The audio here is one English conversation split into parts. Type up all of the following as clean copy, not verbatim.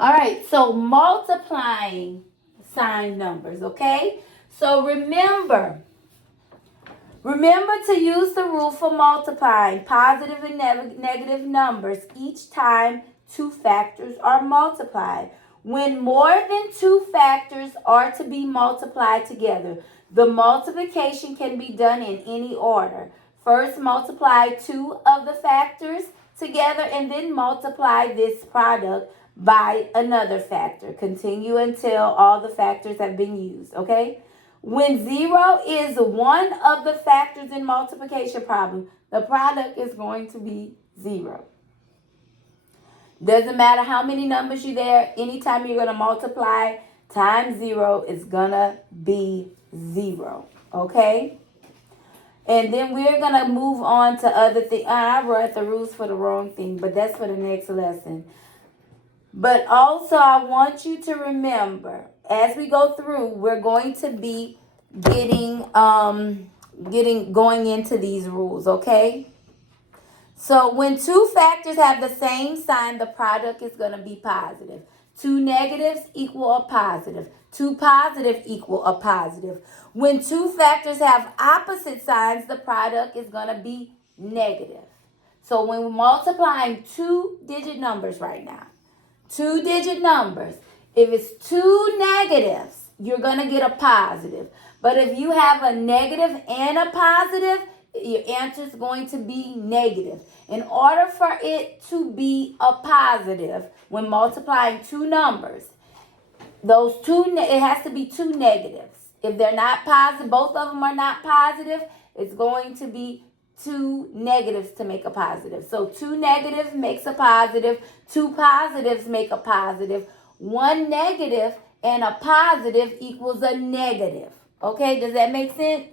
All right, so multiplying sign numbers, okay? So remember to use the rule for multiplying positive and negative numbers each time two factors are multiplied. When more than two factors are to be multiplied together, the multiplication can be done in any order. First, multiply two of the factors together and then multiply this product by another factor. Continue until all the factors have been used, okay? When zero is one of the factors in multiplication problem, the product is going to be zero. Doesn't matter how many numbers you there, anytime you're going to multiply times zero is going to be zero. Okay? And then we're going to move on to other things. I wrote the rules for the wrong thing, but that's for the next lesson. But also, I want you to remember, as we go through, we're going to be going into these rules, okay? So when two factors have the same sign, the product is going to be positive. Two negatives equal a positive. Two positive equal a positive. When two factors have opposite signs, the product is going to be negative. So when we're multiplying two-digit numbers right now, two-digit numbers, if it's two negatives, you're going to get a positive. But if you have a negative and a positive, your answer is going to be negative. In order for it to be a positive, when multiplying two numbers, it has to be two negatives. If they're not positive, both of them are not positive, it's going to be two negatives to make a positive. So two negatives makes a positive, two positives make a positive, one negative and a positive equals a negative. Okay, does that make sense?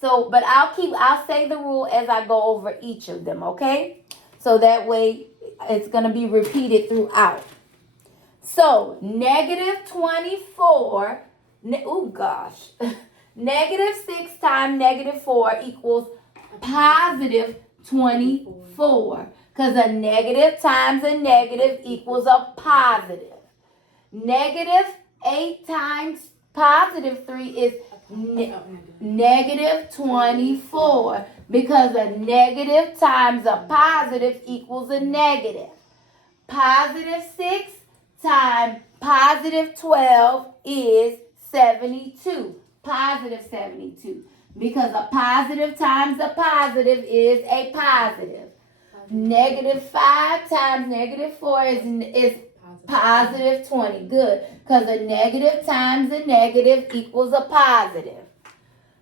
So, but I'll say the rule as I go over each of them, okay? So that way it's going to be repeated throughout. So, negative 24, negative 6 times negative 4 equals positive 24. Because a negative times a negative equals a positive. Negative 8 times positive 3 is negative 24. Because a negative times a positive equals a negative. Positive 6 times positive 12 is 72. Positive 72. Because a positive times a positive is a positive. Negative 5 times negative 4 is positive 20. Good. Because a negative times a negative equals a positive.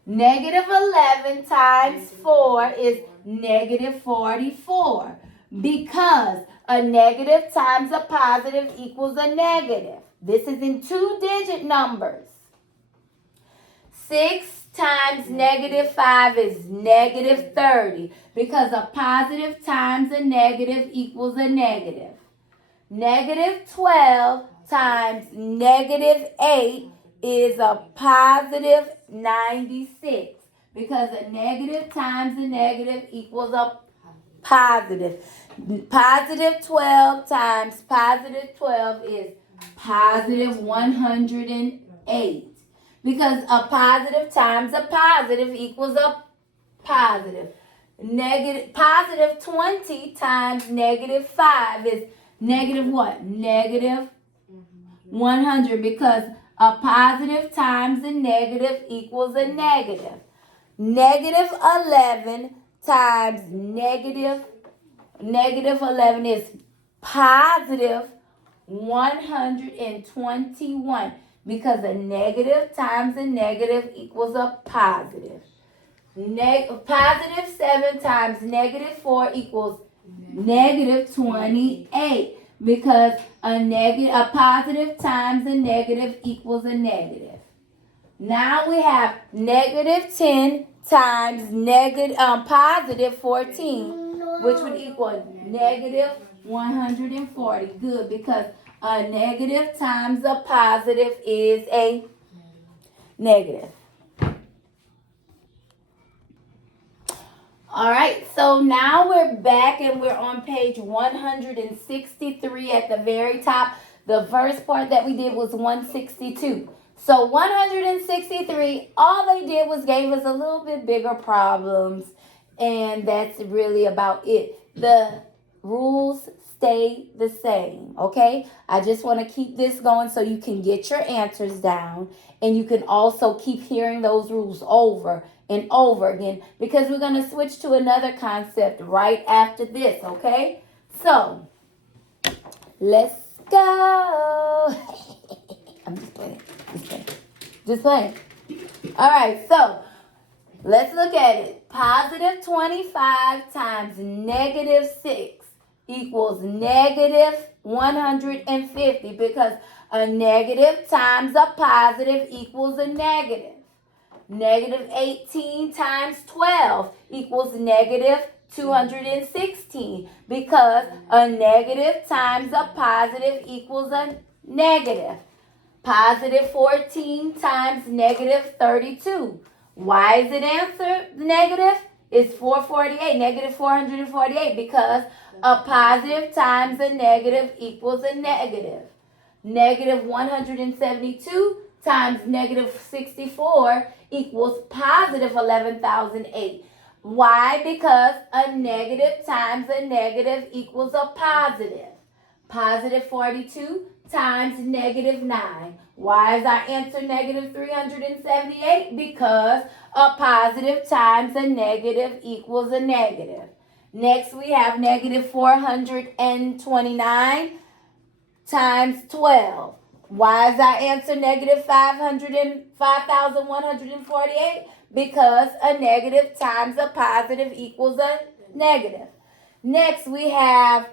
Negative 11 times 4 is negative 44. Because a negative times a positive equals a negative. This is in two-digit numbers. 6 times negative 5 is negative 30. Because a positive times a negative equals a negative. Negative 12 times negative 8 is a positive 96. Because a negative times a negative equals a positive. Positive 12 times positive 12 is positive 108. Because a positive times a positive equals a positive. Positive 20 times negative 5 is negative what? Negative 100. Because a positive times a negative equals a negative. Negative 11 times negative 11 is positive 121. Because a negative times a negative equals a positive. Positive 7 times negative 4 equals negative 28. Because a positive times a negative equals a negative. Now we have negative 10 times positive 14, which would equal negative 140. Good, because a negative times a positive is a negative. All right, so now we're back and we're on page 163 at the very top. The first part that we did was 162. So 163, all they did was gave us a little bit bigger problems, and that's really about it. The rules stay the same, okay? I just want to keep this going so you can get your answers down, and you can also keep hearing those rules over and over again, because we're going to switch to another concept right after this, okay? So, let's go. I'm just playing. Just playing. All right, so let's look at it. Positive 25 times negative 6 equals negative 150, because a negative times a positive equals a negative. Negative 18 times 12 equals negative 216, because a negative times a positive equals a negative. Positive 14 times negative 32. Why is it answered negative? It's 448, negative 448, because a positive times a negative equals a negative. Negative 172 times negative 64 equals positive 11,008. Why? Because a negative times a negative equals a positive. Positive 42 times negative 9. Why is our answer negative 378? Because a positive times a negative equals a negative. Next, we have negative 429 times 12. Why is our answer negative 5,148? Because a negative times a positive equals a negative. Next, we have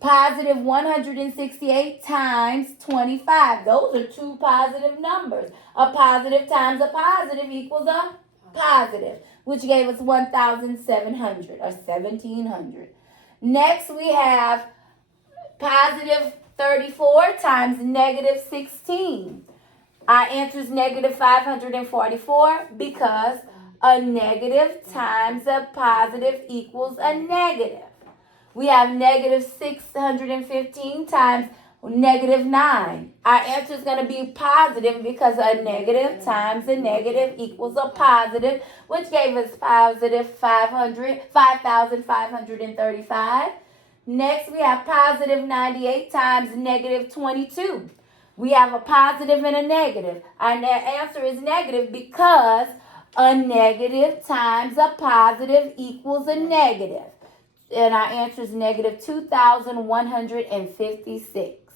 positive 168 times 25. Those are two positive numbers. A positive times a positive equals a positive, which gave us 1,700 or 1,700. Next, we have positive 34 times negative 16. Our answer is negative 544, because a negative times a positive equals a negative. We have negative 615 times negative 9. Our answer is going to be positive, because a negative times a negative equals a positive, which gave us positive 5,535. Next, we have positive 98 times negative 22. We have a positive and a negative. Our answer is negative, because a negative times a positive equals a negative. And our answer is negative 2,156.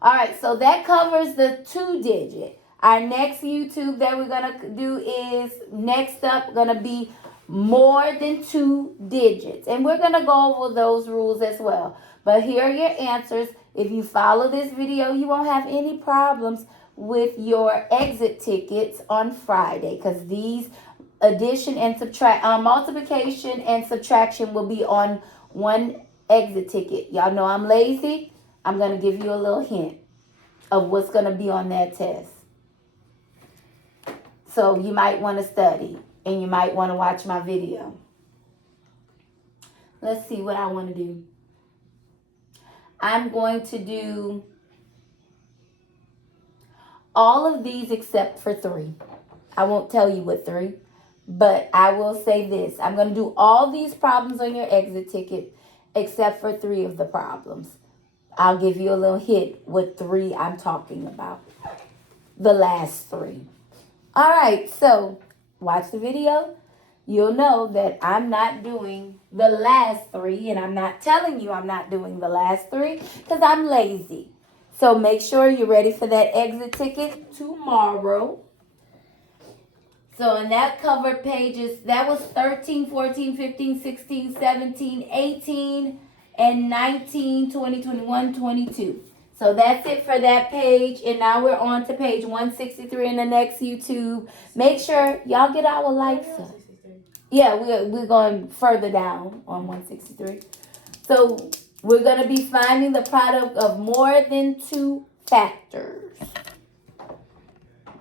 All right, so that covers the 2-digit. Our next YouTube that we're going to do is, next up, going to be more than 2 digits. And we're going to go over those rules as well. But here are your answers. If you follow this video, you won't have any problems with your exit tickets on Friday, because these addition and multiplication and subtraction will be on one exit ticket. Y'all know I'm lazy. I'm going to give you a little hint of what's going to be on that test. So you might want to study, and you might want to watch my video. Let's see what I want to do. I'm going to do all of these except for 3. I won't tell you what 3. But I will say this. I'm going to do all these problems on your exit ticket except for 3 of the problems. I'll give you a little hint what 3 I'm talking about. The last 3. All right, so watch the video. You'll know that I'm not doing the last 3, and I'm not telling you I'm not doing the last 3 because I'm lazy. So make sure you're ready for that exit ticket tomorrow. So, and that covered pages, that was 13, 14, 15, 16, 17, 18, and 19, 20, 21, 22. So that's it for that page. And now we're on to page 163 in the next YouTube. Make sure y'all get our likes up. Yeah, we're going further down on 163. So we're going to be finding the product of more than 2 factors.